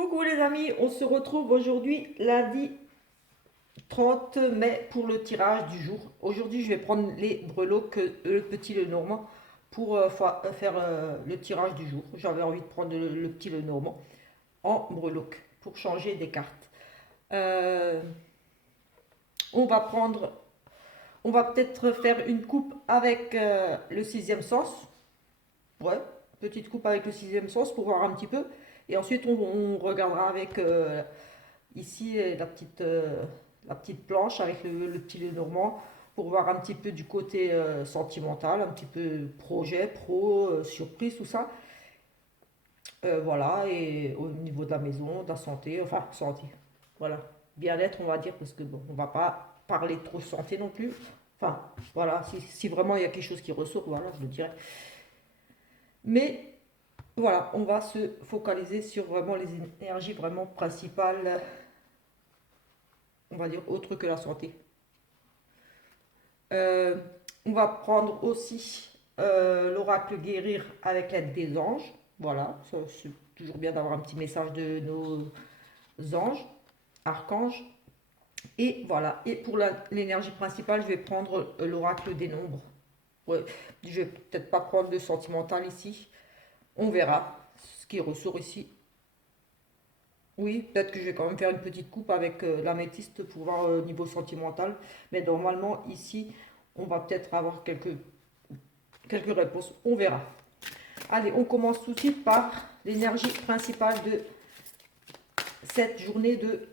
Coucou les amis, on se retrouve aujourd'hui lundi 30 mai pour le tirage du jour. Aujourd'hui je vais prendre les breloques, le petit Lenormand pour faire le tirage du jour. J'avais envie de prendre le petit Lenormand en breloque pour changer des cartes. Euh, on va prendre, on va peut-être faire une coupe avec le sixième sens. Ouais, petite coupe avec le sixième sens pour voir un petit peu. Et ensuite on regardera avec ici, la petite planche avec le petit Lenormand pour voir un petit peu du côté sentimental, un petit peu projet, pro, surprise, tout ça. Voilà, et au niveau de la maison, de la santé, enfin, santé. Voilà, bien-être, on va dire, parce que bon, on va pas parler trop santé non plus. Enfin, voilà, si vraiment il y a quelque chose qui ressort, voilà, je le dirais. Mais voilà, on va se focaliser sur vraiment les énergies vraiment principales, on va dire, autres que la santé. Euh, on va prendre aussi l'oracle guérir avec l'aide des anges. Voilà, c'est toujours bien d'avoir un petit message de nos anges, archanges. Et voilà, et pour l'énergie principale, je vais prendre l'oracle des nombres. Ouais, je vais peut-être pas prendre de sentimental ici. On verra ce qui ressort ici. Oui, peut-être que je vais quand même faire une petite coupe avec l'améthyste pour voir niveau sentimental. Mais normalement, ici, on va peut-être avoir quelques réponses. On verra. Allez, on commence tout de suite par l'énergie principale de cette journée de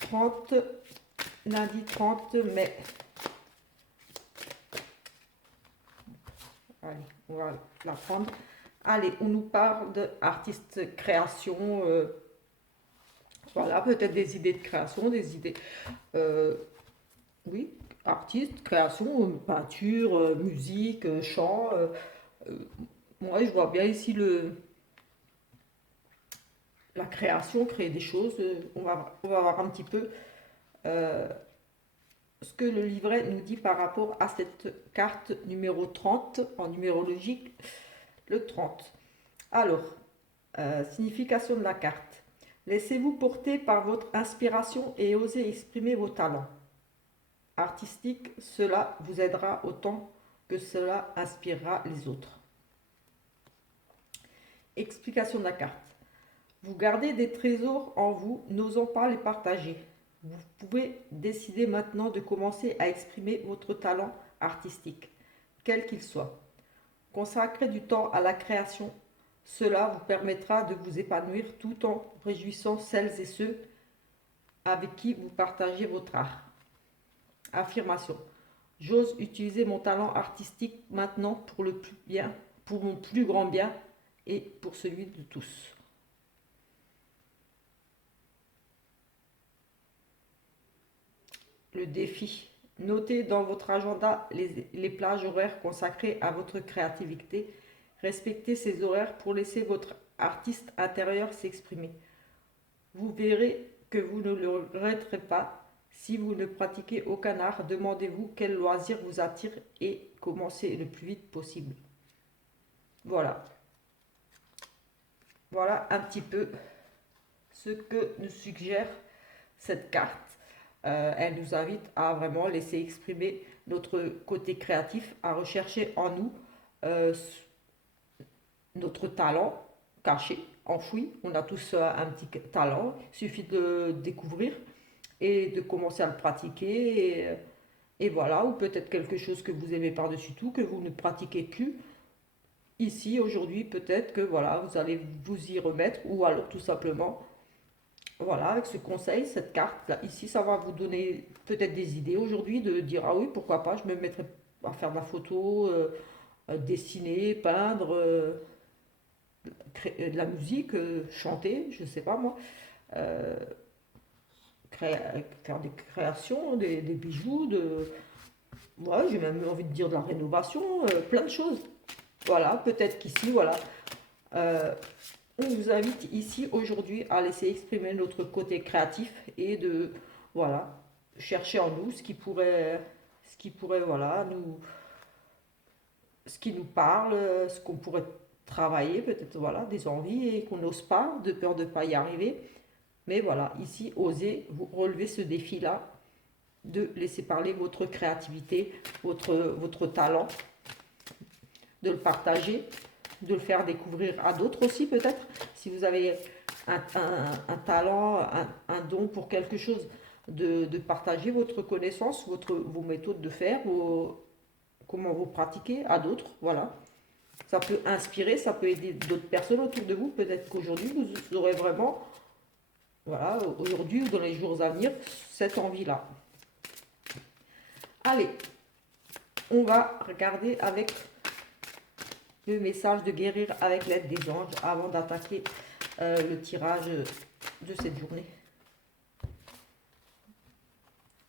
trente, lundi 30 mai. Allez, on va la prendre. Allez, on nous parle d'artistes création. Voilà, peut-être des idées de création, des idées. euh, oui, artistes, création, peinture, musique, chant. Euh, Moi, je vois bien ici la création, créer des choses. On va voir un petit peu euh, ce que le livret nous dit par rapport à cette carte numéro 30 en numérologique, le 30. Alors, signification de la carte. Laissez-vous porter par votre inspiration et osez exprimer vos talents artistiques. Cela vous aidera autant que cela inspirera les autres. Explication de la carte. Vous gardez des trésors en vous, n'osant pas les partager. Vous pouvez décider maintenant de commencer à exprimer votre talent artistique, quel qu'il soit. Consacrez du temps à la création. Cela vous permettra de vous épanouir tout en réjouissant celles et ceux avec qui vous partagez votre art. Affirmation. J'ose utiliser mon talent artistique maintenant pour le plus bien, pour mon plus grand bien et pour celui de tous. Le défi. Notez dans votre agenda les plages horaires consacrées à votre créativité. Respectez ces horaires pour laisser votre artiste intérieur s'exprimer. Vous verrez que vous ne le regretterez pas. Si vous ne pratiquez aucun art, demandez-vous quel loisir vous attire et commencez le plus vite possible. Voilà. Voilà un petit peu ce que nous suggère cette carte. Elle nous invite à vraiment laisser exprimer notre côté créatif, à rechercher en nous euh, notre talent caché, enfoui. On a tous un petit talent, il suffit de le découvrir et de commencer à le pratiquer. Et voilà, ou peut-être quelque chose que vous aimez par-dessus tout, que vous ne pratiquez plus. Ici, aujourd'hui, peut-être que voilà, vous allez vous y remettre, ou alors tout simplement voilà, avec ce conseil, cette carte là, ici, ça va vous donner peut-être des idées aujourd'hui de dire ah oui, pourquoi pas, je me mettrai à faire de la photo, dessiner, peindre, de la musique, chanter, je sais pas moi, euh, faire des créations, des bijoux, ouais, j'ai même envie de dire de la rénovation, plein de choses. Voilà, peut-être qu'ici, voilà, euh, on vous invite ici aujourd'hui à laisser exprimer notre côté créatif et de voilà chercher en nous ce qui pourrait voilà nous ce qui nous parle, ce qu'on pourrait travailler, peut-être voilà, des envies et qu'on n'ose pas, de peur de ne pas y arriver. Mais voilà, ici, osez vous relever ce défi-là, de laisser parler votre créativité, votre talent, de le partager, de le faire découvrir à d'autres aussi peut-être. Si vous avez un talent, un don pour quelque chose, de partager votre connaissance, vos méthodes de faire, comment vous pratiquez à d'autres. Voilà. Ça peut inspirer, ça peut aider d'autres personnes autour de vous. Peut-être qu'aujourd'hui, vous aurez vraiment, voilà, aujourd'hui ou dans les jours à venir, cette envie-là. Allez, on va regarder avec le message de guérir avec l'aide des anges avant d'attaquer le tirage de cette journée.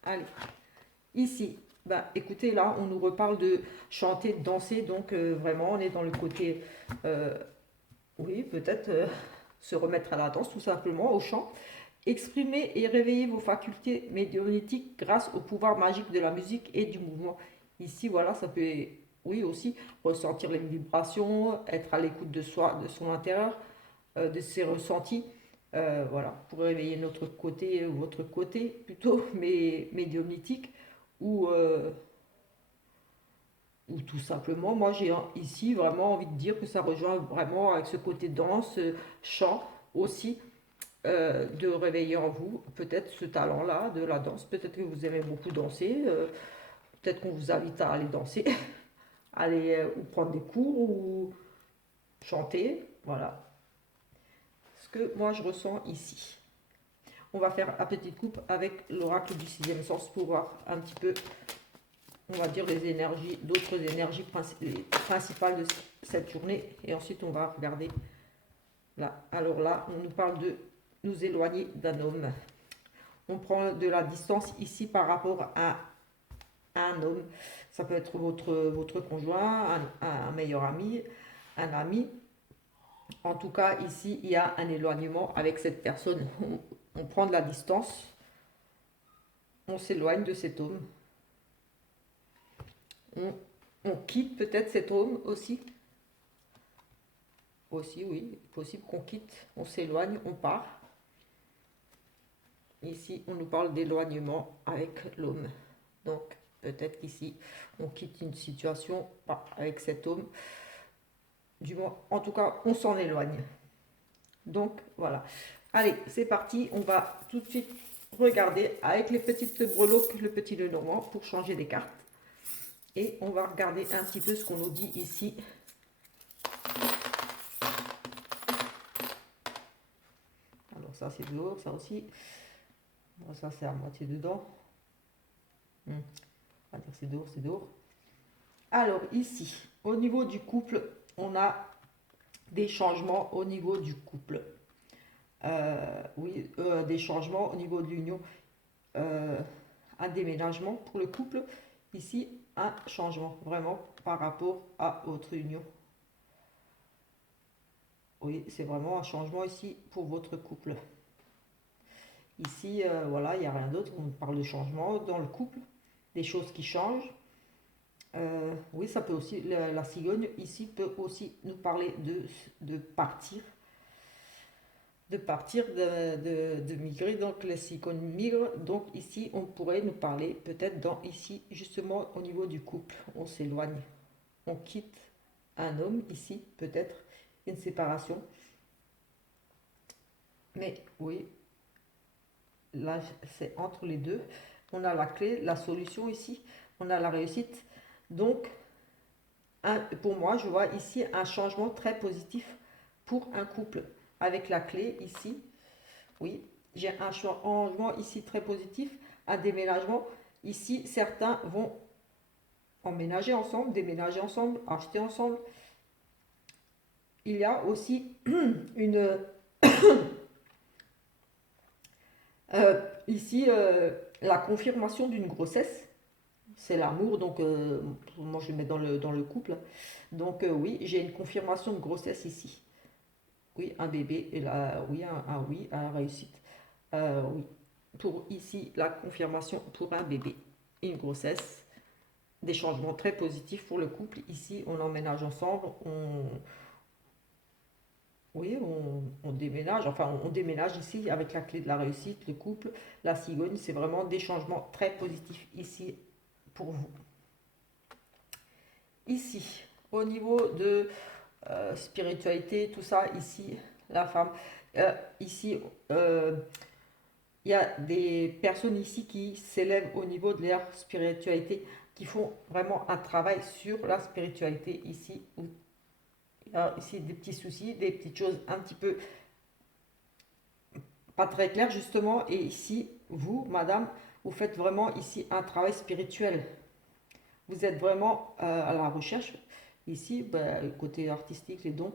Allez, ici, ben, écoutez, là, on nous reparle de chanter, de danser, donc vraiment, on est dans le côté, oui, peut-être se remettre à la danse, tout simplement, au chant. Exprimez et réveillez vos facultés médiumniques grâce au pouvoir magique de la musique et du mouvement. Ici, voilà, ça peut, oui, aussi ressentir les vibrations, être à l'écoute de soi, de son intérieur, de ses ressentis. Voilà, pour réveiller notre côté, votre côté plutôt, mais médiumnique, ou, ou tout simplement, moi j'ai ici vraiment envie de dire que ça rejoint vraiment avec ce côté danse, chant aussi, de réveiller en vous peut-être ce talent-là de la danse. Peut-être que vous aimez beaucoup danser, peut-être qu'on vous invite à aller danser, aller ou prendre des cours ou chanter, voilà. Ce que moi je ressens ici. On va faire à petite coupe avec l'oracle du sixième sens pour voir un petit peu, on va dire, les énergies, d'autres énergies principales de cette journée. Et ensuite, on va regarder là. Alors là, on nous parle de nous éloigner d'un homme. On prend de la distance ici par rapport à un homme. Ça peut être votre conjoint, un meilleur ami, un ami. En tout cas, ici, il y a un éloignement avec cette personne. On prend de la distance, on s'éloigne de cet homme. On quitte peut-être cet homme aussi. Aussi, oui, possible qu'on quitte, on s'éloigne, on part. Ici, on nous parle d'éloignement avec l'homme. Donc, peut-être qu'ici, on quitte une situation avec cet homme. Du moins, en tout cas, on s'en éloigne. Donc, voilà. Allez, c'est parti. On va tout de suite regarder avec les petites breloques, le petit Lenormand pour changer des cartes. Et on va regarder un petit peu ce qu'on nous dit ici. Alors ça c'est dehors, ça aussi. Ça c'est à moitié dedans. On va dire c'est dehors, c'est dehors. Alors ici, au niveau du couple, on a des changements au niveau du couple. Oui, des changements au niveau de l'union. Un déménagement pour le couple. Ici, un changement vraiment par rapport à votre union. Oui, c'est vraiment un changement ici pour votre couple. Ici, voilà, il n'y a rien d'autre. On parle de changement dans le couple, des choses qui changent. Oui, ça peut aussi, la cigogne ici peut aussi nous parler de partir, de migrer. Donc les cigognes migrent. Donc ici, on pourrait nous parler peut-être ici, justement au niveau du couple. On s'éloigne, on quitte un homme ici, peut-être une séparation. Mais oui, là, c'est entre les deux. On a la clé, la solution ici. On a la réussite. Donc, pour moi, je vois ici un changement très positif pour un couple. Avec la clé ici, oui, j'ai un changement ici très positif, un déménagement. Ici, certains vont emménager ensemble, déménager ensemble, acheter ensemble. Il y a aussi ici la confirmation d'une grossesse. C'est l'amour, donc moi je le mets dans le couple. Donc oui, j'ai une confirmation de grossesse ici. Oui, un bébé, et là, oui, oui, un réussite. Oui, pour ici, la confirmation pour un bébé, une grossesse, des changements très positifs pour le couple. Ici, on emménage ensemble, Oui, on déménage, enfin on déménage ici avec la clé de la réussite, le couple, la cigogne, c'est vraiment des changements très positifs ici pour vous. Ici, au niveau de spiritualité, tout ça, ici, la femme, ici, il y a des personnes ici qui s'élèvent au niveau de leur spiritualité, qui font vraiment un travail sur la spiritualité ici, où il y a ici des petits soucis, des petites choses un petit peu pas très claires justement, et ici, vous, madame, vous faites vraiment ici un travail spirituel. Vous êtes vraiment à la recherche, ici, ben, le côté artistique, les dons,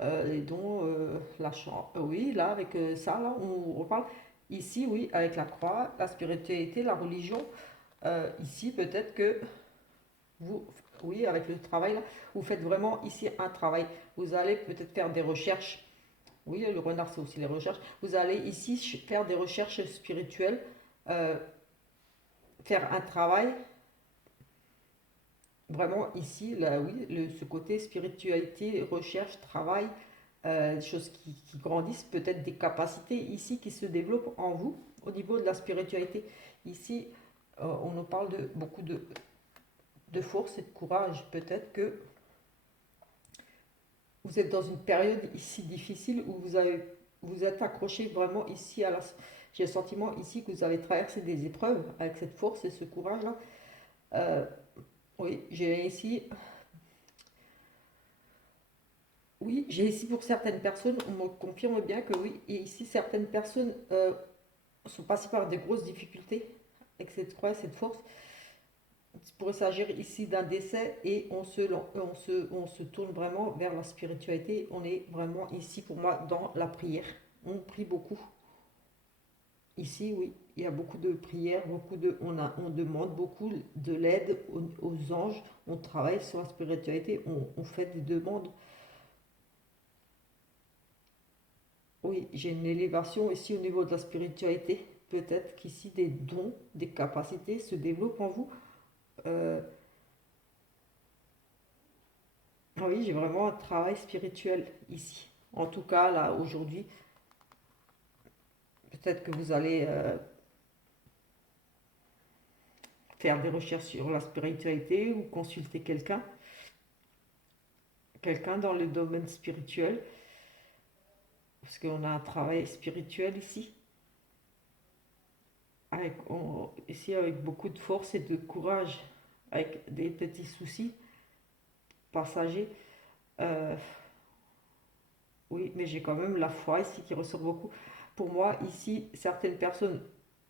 la chance, oui, là, avec ça, là, on reparle. Ici, oui, avec la croix, la spiritualité, la religion. Ici, peut-être que vous, oui, avec le travail, là, vous faites vraiment ici un travail. Vous allez peut-être faire des recherches. Oui, le renard, c'est aussi les recherches. Vous allez ici faire des recherches spirituelles, euh, faire un travail. Vraiment ici, là, oui, ce côté spiritualité, recherche, travail, des choses qui grandissent, peut-être des capacités ici qui se développent en vous au niveau de la spiritualité. Ici, on nous parle de beaucoup de force et de courage. Peut-être que vous êtes dans une période ici difficile où vous êtes accroché vraiment ici à la... J'ai le sentiment ici que vous avez traversé des épreuves avec cette force et ce courage-là. Euh, oui, j'ai ici... Oui, j'ai ici pour certaines personnes, on me confirme bien que oui, et ici certaines personnes sont passées par des grosses difficultés avec cette croix, cette force. Il pourrait s'agir ici d'un décès et on se tourne vraiment vers la spiritualité. On est vraiment ici pour moi dans la prière. On prie beaucoup. Ici, oui, il y a beaucoup de prières, on demande beaucoup de l'aide aux anges. On travaille sur la spiritualité, on fait des demandes. Oui, j'ai une élévation ici au niveau de la spiritualité. Peut-être qu'ici des dons, des capacités se développent en vous. Euh, oui, j'ai vraiment un travail spirituel ici. En tout cas, là, aujourd'hui, peut-être que vous allez faire des recherches sur la spiritualité ou consulter quelqu'un dans le domaine spirituel, parce qu'on a un travail spirituel ici, ici avec beaucoup de force et de courage, avec des petits soucis passagers. Euh, oui, mais j'ai quand même la foi ici qui ressort beaucoup. Pour moi, ici, certaines personnes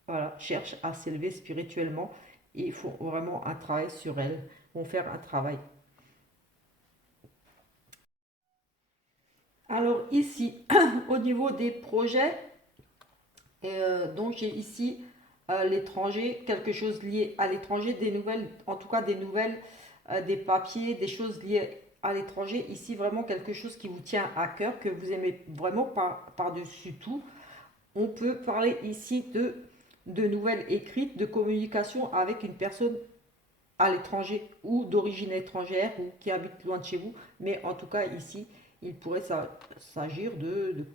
voilà, cherchent à s'élever spirituellement et font vraiment un travail sur elles, vont faire un travail. Alors ici, au niveau des projets, donc j'ai ici l'étranger, quelque chose lié à l'étranger, des nouvelles, en tout cas des nouvelles, des papiers, des choses liées à l'étranger. Ici vraiment quelque chose qui vous tient à cœur, que vous aimez vraiment par-dessus tout. On peut parler ici de nouvelles écrites, de communication avec une personne à l'étranger ou d'origine étrangère ou qui habite loin de chez vous. Mais en tout cas ici, il pourrait s'agir de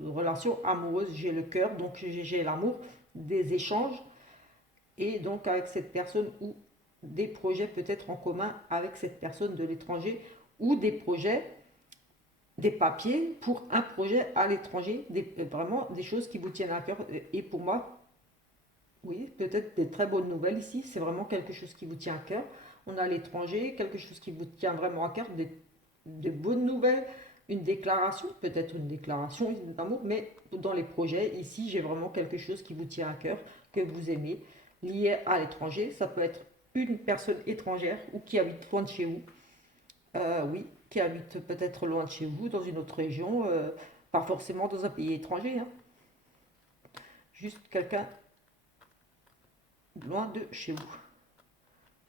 relations amoureuses. J'ai le cœur, donc j'ai l'amour, des échanges et donc avec cette personne ou des projets peut-être en commun avec cette personne de l'étranger ou des projets, des papiers pour un projet à l'étranger, vraiment des choses qui vous tiennent à cœur. Et pour moi, oui, peut-être des très bonnes nouvelles ici. C'est vraiment quelque chose qui vous tient à cœur. On a l'étranger, quelque chose qui vous tient vraiment à cœur, des bonnes nouvelles, une déclaration, peut-être une déclaration d'amour, mais dans les projets, ici, j'ai vraiment quelque chose qui vous tient à cœur, que vous aimez, lié à l'étranger. Ça peut être une personne étrangère ou qui habite loin de chez vous. Oui, qui habite peut-être loin de chez vous, dans une autre région, pas forcément dans un pays étranger, hein. Juste quelqu'un loin de chez vous.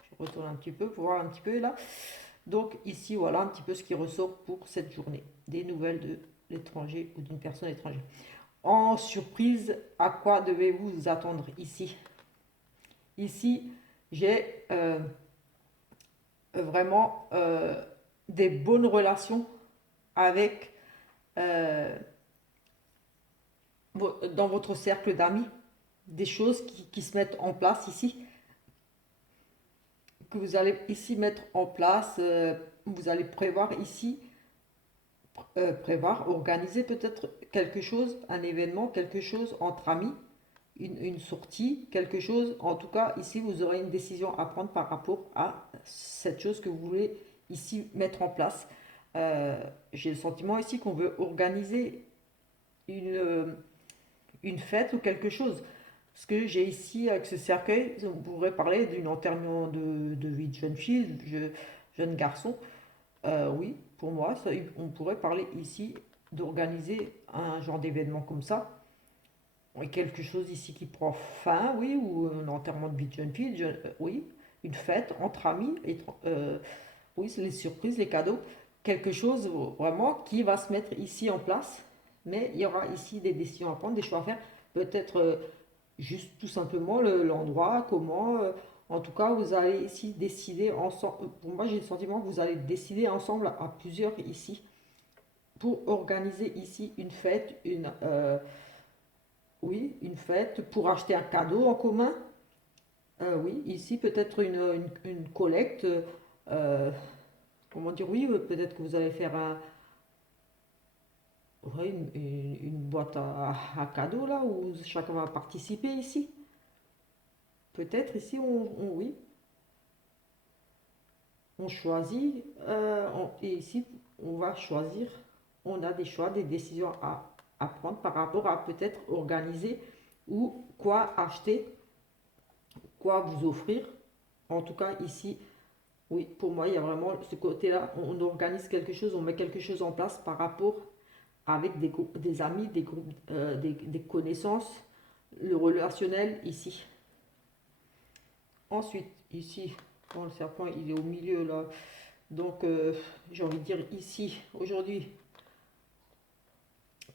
Je retourne un petit peu pour voir un petit peu là. Donc ici, voilà un petit peu ce qui ressort pour cette journée. Des nouvelles de l'étranger ou d'une personne étrangère. En surprise, à quoi devez-vous vous attendre ici? Ici, j'ai vraiment des bonnes relations avec, euh, dans votre cercle d'amis, des choses qui se mettent en place ici, que vous allez ici mettre en place, vous allez prévoir ici, prévoir, organiser peut-être quelque chose, un événement, quelque chose entre amis, une sortie, quelque chose. En tout cas, ici, vous aurez une décision à prendre par rapport à cette chose que vous voulez ici mettre en place. Euh, j'ai le sentiment ici qu'on veut organiser une, euh, une fête ou quelque chose. Parce que j'ai ici, avec ce cercueil, on pourrait parler d'une enterrement de vie de jeune fille, jeune garçon. Oui, pour moi, on pourrait parler ici d'organiser un genre d'événement comme ça. Oui, quelque chose ici qui prend fin, oui, ou un enterrement de vie de jeune fille, oui, une fête entre amis, oui, c'est les surprises, les cadeaux, quelque chose vraiment qui va se mettre ici en place, mais il y aura ici des décisions à prendre, des choix à faire, peut-être juste tout simplement l'endroit, comment, en tout cas, vous allez ici décider ensemble, pour moi j'ai le sentiment que vous allez décider ensemble à plusieurs ici, pour organiser ici une fête, oui, une fête, pour acheter un cadeau en commun. Oui, ici peut-être une collecte. euh, Comment dire, oui, peut-être que vous allez faire ouais, une boîte à cadeaux là, où chacun va participer ici. Peut-être ici, oui, on choisit, et ici, on va choisir, on a des choix, des décisions à prendre par rapport à peut-être organiser ou quoi acheter, quoi vous offrir. En tout cas, ici, oui, pour moi, il y a vraiment ce côté-là, on organise quelque chose, on met quelque chose en place par rapport avec des groupes, des amis, des groupes, des connaissances, le relationnel ici. Ensuite, ici, bon, le serpent, il est au milieu là. Donc, j'ai envie de dire ici, aujourd'hui,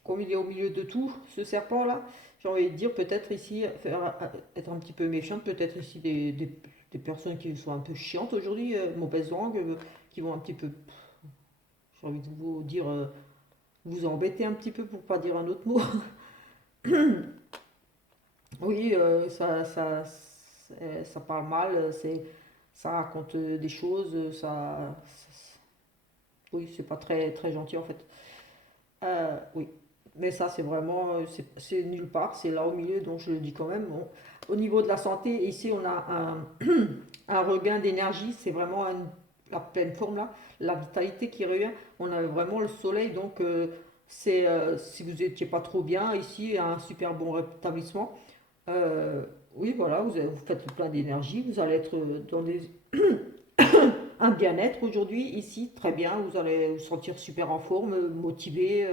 comme il est au milieu de tout, ce serpent-là, j'ai envie de dire peut-être ici, être un petit peu méchante, peut-être ici des personnes qui sont un peu chiantes aujourd'hui, mauvaise langue, qui vont un petit peu, j'ai envie de vous dire, vous embêter un petit peu pour pas dire un autre mot. Oui, ça parle mal, ça raconte des choses, oui, c'est pas très, très gentil en fait. Oui, mais ça c'est vraiment, c'est nulle part, c'est là au milieu, donc je le dis quand même. Bon. Au niveau de la santé, ici on a un regain d'énergie, c'est vraiment la pleine forme là, la vitalité qui revient. On a vraiment le soleil, donc si vous n'étiez pas trop bien, ici un super bon rétablissement. Euh, oui, voilà, vous faites le plein d'énergie, vous allez être dans un bien-être aujourd'hui, ici, très bien, vous allez vous sentir super en forme, motivé,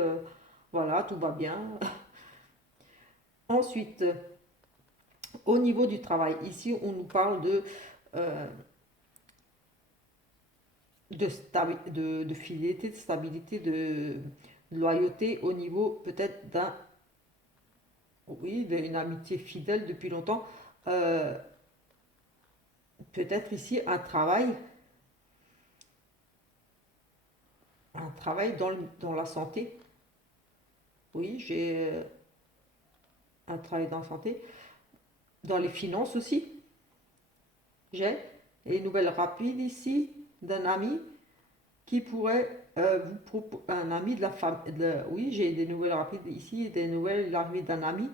voilà, tout va bien. Ensuite, au niveau du travail, ici, on nous parle euh, de fidélité, de stabilité, de loyauté au niveau peut-être oui, d'une amitié fidèle depuis longtemps. Euh, Peut-être ici un travail dans la santé. Oui, j'ai un travail dans la santé. Dans les finances aussi, j'ai les nouvelles rapides ici d'un ami qui pourrait vous proposer, un ami de la famille. Oui, j'ai des nouvelles rapides ici, des nouvelles, l'arrivée d'un ami,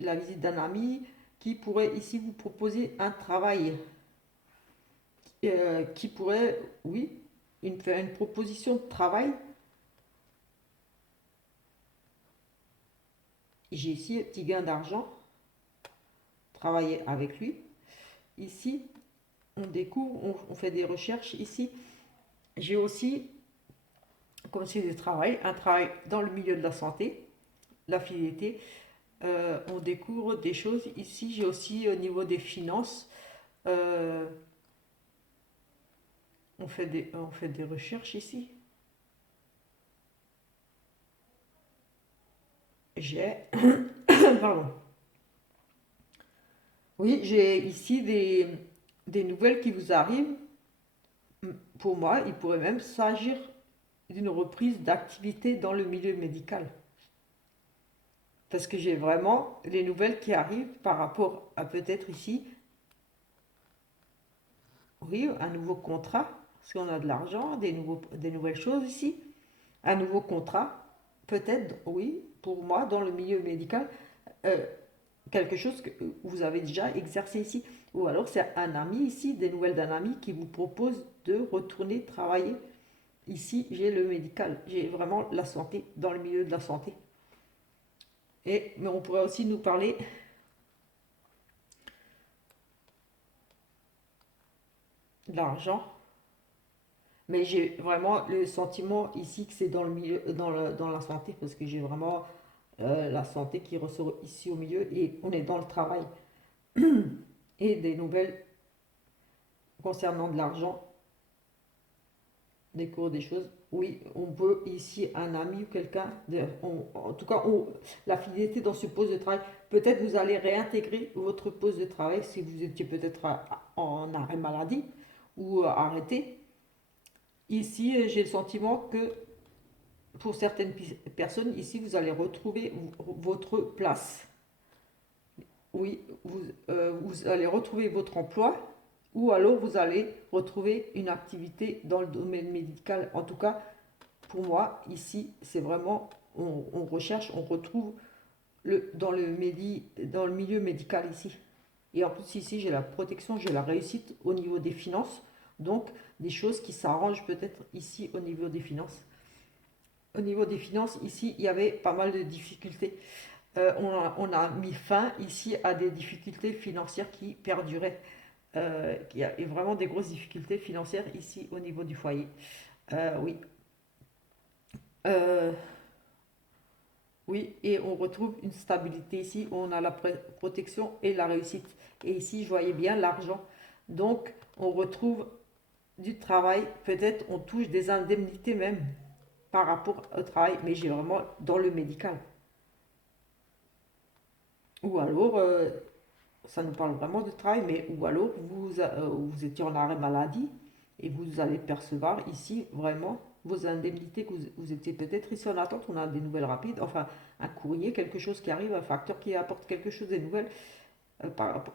la visite d'un ami qui pourrait ici vous proposer un travail, qui pourrait, oui, faire une proposition de travail. J'ai ici un petit gain d'argent, travailler avec lui. Ici, on découvre, on fait des recherches ici. J'ai aussi, comme c'est du travail, un travail dans le milieu de la santé, la fidélité. On découvre des choses. Ici, j'ai aussi au niveau des finances, euh, on fait des recherches ici. J'ai, pardon. Oui, j'ai ici des nouvelles qui vous arrivent. Pour moi, il pourrait même s'agir d'une reprise d'activité dans le milieu médical. Parce que j'ai vraiment les nouvelles qui arrivent par rapport à peut-être ici, oui, un nouveau contrat, parce qu'on a de l'argent, des nouvelles choses ici, un nouveau contrat, peut-être, oui, pour moi, dans le milieu médical, euh, quelque chose que vous avez déjà exercé ici. Ou alors c'est un ami ici, des nouvelles d'un ami qui vous propose de retourner travailler. Ici, j'ai le médical, j'ai vraiment la santé, dans le milieu de la santé. Mais on pourrait aussi nous parler de l'argent. Mais j'ai vraiment le sentiment ici que c'est dans le milieu, dans la santé, parce que j'ai vraiment la santé qui ressort ici au milieu et on est dans le travail. Et des nouvelles concernant de l'argent, des cours, des choses. Oui, on peut ici un ami ou quelqu'un, en tout cas, la fidélité dans ce poste de travail. Peut-être vous allez réintégrer votre poste de travail si vous étiez peut-être en arrêt maladie ou arrêté. Ici, j'ai le sentiment que pour certaines personnes, ici, vous allez retrouver votre place. Oui, vous allez retrouver votre emploi ou alors vous allez retrouver une activité dans le domaine médical. En tout cas, pour moi, ici, c'est vraiment, on recherche, on retrouve dans le milieu médical ici. Et en plus, ici, j'ai la protection, j'ai la réussite au niveau des finances. Donc, des choses qui s'arrangent peut-être ici au niveau des finances. Au niveau des finances, ici, il y avait pas mal de difficultés. On a mis fin ici à des difficultés financières qui perduraient. Il y a vraiment des grosses difficultés financières ici au niveau du foyer. Oui. Euh, oui, et on retrouve une stabilité ici, où on a la protection et la réussite. Et ici, je voyais bien l'argent. Donc, on retrouve du travail. Peut-être on touche des indemnités même par rapport au travail, mais j'ai vraiment dans le médical. Ou alors, ça nous parle vraiment de travail, mais ou alors vous étiez en arrêt maladie et vous allez percevoir ici vraiment vos indemnités que vous étiez peut-être ici en attente, on a des nouvelles rapides, enfin un courrier, quelque chose qui arrive, un facteur qui apporte quelque chose, des nouvelles.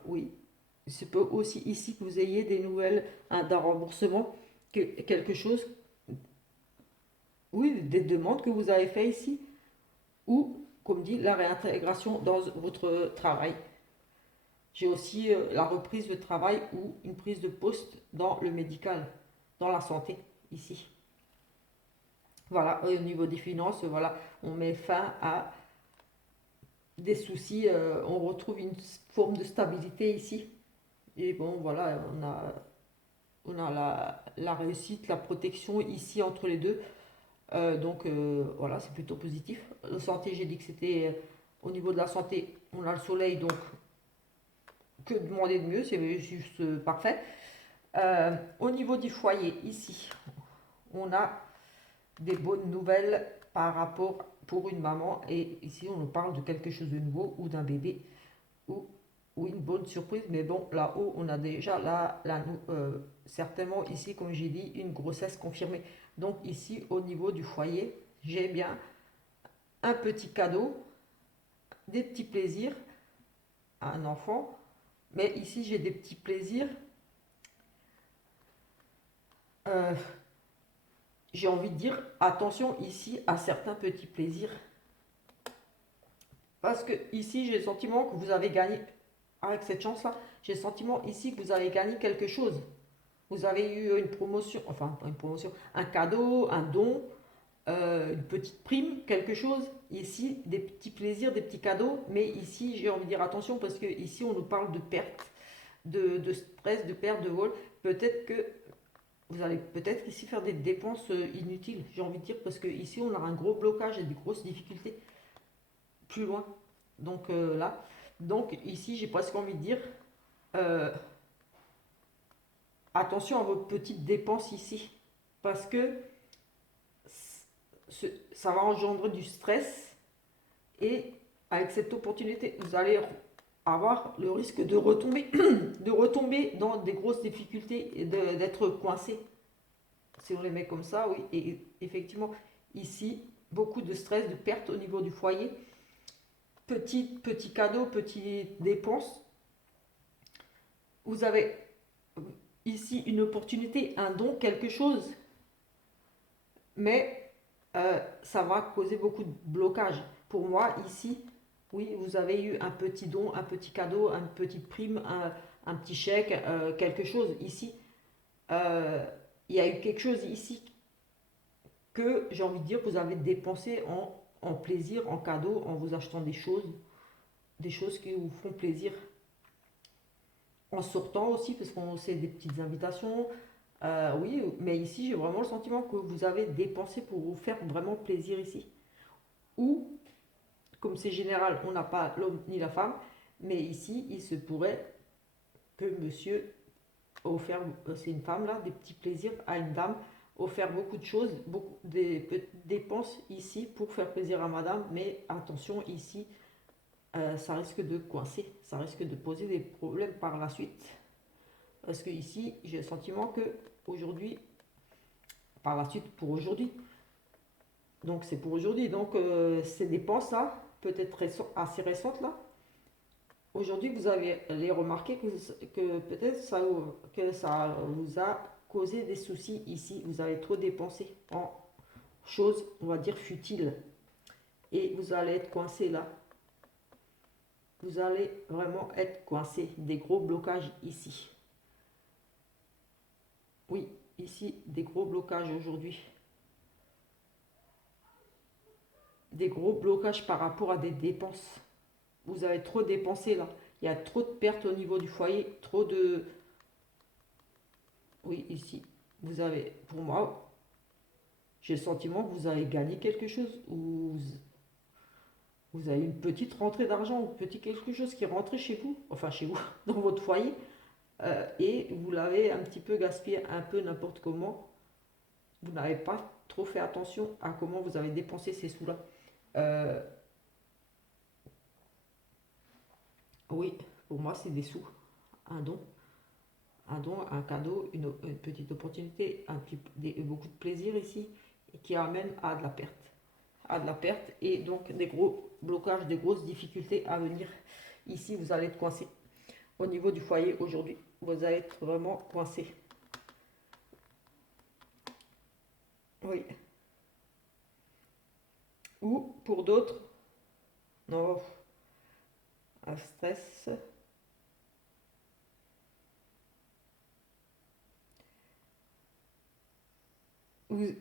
Oui, c'est peut aussi ici que vous ayez des nouvelles, d'un remboursement, quelque chose, oui, des demandes que vous avez fait ici, ou comme dit, la réintégration dans votre travail. J'ai aussi la reprise de travail ou une prise de poste dans le médical, dans la santé, ici. Voilà, au niveau des finances, voilà, on met fin à des soucis, on retrouve une forme de stabilité ici. Et bon, voilà, on a la réussite, la protection ici entre les deux. Donc voilà, c'est plutôt positif. La santé, j'ai dit que c'était au niveau de la santé, on a le soleil, donc que demander de mieux, c'est juste parfait. Au niveau du foyer, ici, on a des bonnes nouvelles par rapport pour une maman. Et ici, on nous parle de quelque chose de nouveau ou d'un bébé ou, ou une bonne surprise. Mais bon, là-haut, on a déjà certainement ici, comme j'ai dit, une grossesse confirmée. Donc ici, au niveau du foyer, j'ai bien un petit cadeau, des petits plaisirs à un enfant. Mais ici, j'ai des petits plaisirs. euh, j'ai envie de dire attention ici à certains petits plaisirs. Parce que ici, j'ai le sentiment que vous avez gagné, avec cette chance-là, j'ai le sentiment ici que vous avez gagné quelque chose. Vous avez eu une promotion, enfin pas une promotion, un cadeau, un don, une petite prime, quelque chose. Ici, des petits plaisirs, des petits cadeaux. Mais ici, j'ai envie de dire attention parce que ici, on nous parle de perte, de stress, de perte, de vol. Peut-être que vous allez peut-être ici faire des dépenses inutiles, j'ai envie de dire, parce que ici, on a un gros blocage et des grosses difficultés plus loin. Donc là, donc ici, j'ai presque envie de dire euh, attention à vos petites dépenses ici, parce que ça va engendrer du stress et avec cette opportunité, vous allez avoir le risque de retomber, de retomber dans des grosses difficultés et d'être coincé. si on les met comme ça, oui, et effectivement, ici, beaucoup de stress, de perte au niveau du foyer. Petit cadeau, petite dépense. Vous avez ici une opportunité, un don, quelque chose, mais ça va causer beaucoup de blocage. Pour moi, ici, oui, vous avez eu un petit don, un petit cadeau, une petite prime, un petit chèque, quelque chose ici. Euh, il y a eu quelque chose ici que j'ai envie de dire, vous avez dépensé en plaisir, en cadeau, en vous achetant des choses qui vous font plaisir. En sortant aussi, parce qu'on sait des petites invitations. Oui, mais ici, j'ai vraiment le sentiment que vous avez dépensé pour vous faire vraiment plaisir ici. Ou, comme c'est général, on n'a pas l'homme ni la femme, mais ici, il se pourrait que monsieur a offert, c'est une femme là, des petits plaisirs à une dame, offert beaucoup de choses, beaucoup des dépenses ici pour faire plaisir à madame, mais attention ici, ça risque de coincer, ça risque de poser des problèmes par la suite. Parce que ici, j'ai le sentiment que aujourd'hui, par la suite, pour aujourd'hui, donc c'est pour aujourd'hui, donc ces dépenses là, peut-être assez récentes là, aujourd'hui vous avez les remarqué que peut-être que ça vous a causé des soucis ici, vous avez trop dépensé en choses, on va dire, futiles, et vous allez être coincé là, vous allez vraiment être coincé, des gros blocages ici. Oui, ici, des gros blocages aujourd'hui. Des gros blocages par rapport à des dépenses. Vous avez trop dépensé là. Il y a trop de pertes au niveau du foyer, trop de... Oui, ici, vous avez, pour moi, j'ai le sentiment que vous avez gagné quelque chose, ou vous avez une petite rentrée d'argent, ou petit quelque chose qui est rentré chez vous, enfin chez vous, dans votre foyer, et vous l'avez un petit peu gaspillé, un peu n'importe comment. Vous n'avez pas trop fait attention à comment vous avez dépensé ces sous-là. Euh, oui, pour moi, c'est des sous, un don. Un don, un cadeau, une petite opportunité, beaucoup de plaisir ici, et qui amène à de la perte. À de la perte et donc des gros blocages, des grosses difficultés à venir. Ici, vous allez être coincé. Au niveau du foyer aujourd'hui, vous allez être vraiment coincé. Oui. Ou pour d'autres, non, un stress. Vous-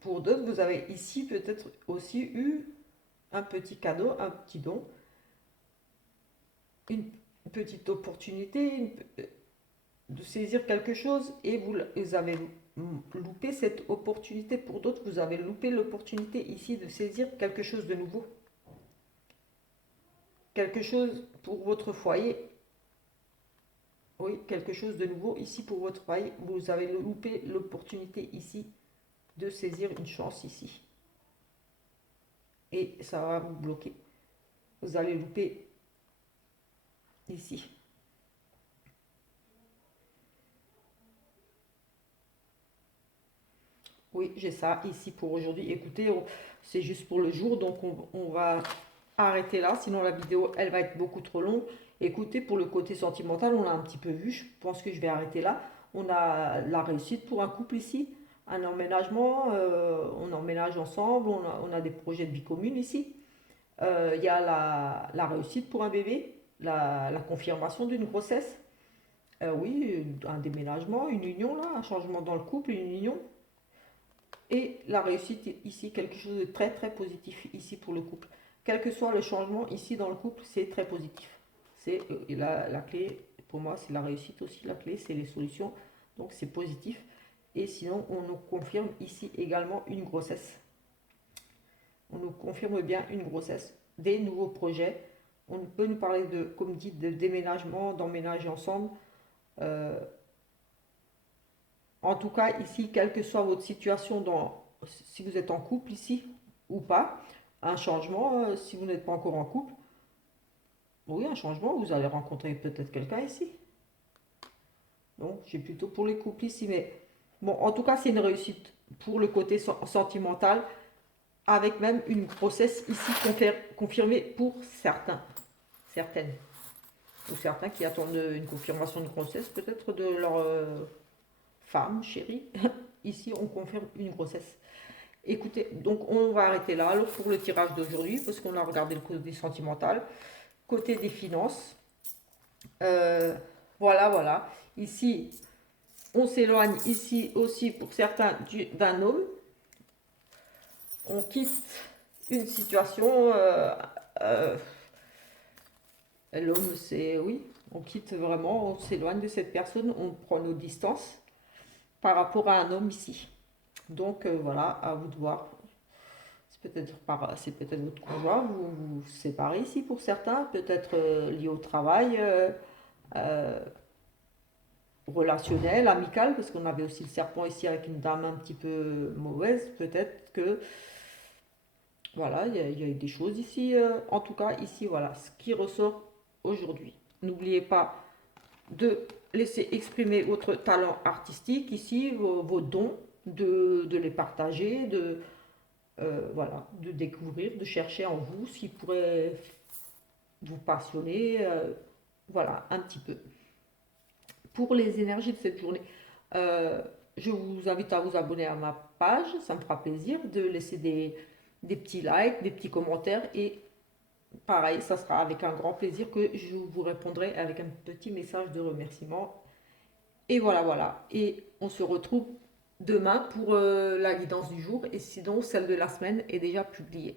pour d'autres, vous avez ici peut-être aussi eu un petit cadeau, un petit don, une petite opportunité, de saisir quelque chose et vous avez loupé cette opportunité. Pour d'autres, vous avez loupé l'opportunité ici de saisir quelque chose de nouveau. Quelque chose pour votre foyer. Oui, quelque chose de nouveau ici pour votre foyer. Vous avez loupé l'opportunité ici de saisir une chance ici. Et ça va vous bloquer. Vous allez louper ici. Oui, j'ai ça ici pour aujourd'hui. Écoutez, c'est juste pour le jour, donc on va arrêter là, sinon la vidéo, elle va être beaucoup trop longue. Écoutez, pour le côté sentimental, on l'a un petit peu vu, je pense que je vais arrêter là. On a la réussite pour un couple ici, un emménagement, on emménage ensemble, on a des projets de vie commune ici. Il y a la réussite pour un bébé, la confirmation d'une grossesse. Oui, un déménagement, une union là, un changement dans le couple, une union. Et la réussite ici, quelque chose de très très positif ici pour le couple. Quel que soit le changement ici dans le couple, c'est très positif. C'est la clé, pour moi, c'est la réussite aussi. La clé, c'est les solutions. Donc c'est positif. Et sinon, on nous confirme ici également une grossesse. On nous confirme bien une grossesse, des nouveaux projets. On peut nous parler de, comme dit, de déménagement, d'emménager ensemble. Euh, En tout cas, ici, quelle que soit votre situation, si vous êtes en couple ici ou pas, un changement, si vous n'êtes pas encore en couple, oui, un changement, vous allez rencontrer peut-être quelqu'un ici. Donc, j'ai plutôt pour les couples ici, mais Bon, en tout cas, c'est une réussite pour le côté sentimental, avec même une grossesse ici confirmée pour certains, certaines, ou certains qui attendent une confirmation de grossesse, peut-être de leur femme chérie. Ici, on confirme une grossesse. Écoutez, donc on va arrêter là alors pour le tirage d'aujourd'hui, parce qu'on a regardé le côté sentimental, côté des finances. Euh, voilà, voilà. Ici, on s'éloigne ici aussi pour certains d'un homme. On quitte une situation. Euh, L'homme, c'est oui, on quitte vraiment, on s'éloigne de cette personne, on prend nos distances par rapport à un homme ici. Donc voilà, à vous de voir. C'est peut-être votre conjoint, vous vous séparez ici pour certains, peut-être lié au travail, euh, relationnel, amical, parce qu'on avait aussi le serpent ici avec une dame un petit peu mauvaise. Peut-être que voilà, il y a eu des choses ici. En tout cas, ici, voilà, ce qui ressort aujourd'hui. N'oubliez pas de laisser exprimer votre talent artistique ici, vos dons, de les partager, voilà, de découvrir, de chercher en vous ce qui pourrait vous passionner, voilà, un petit peu. Pour les énergies de cette journée, euh, je vous invite à vous abonner à ma page, ça me fera plaisir de laisser des petits likes, des petits commentaires et pareil, ça sera avec un grand plaisir que je vous répondrai avec un petit message de remerciement. Et voilà, voilà. Et on se retrouve demain pour la guidance du jour et sinon celle de la semaine est déjà publiée.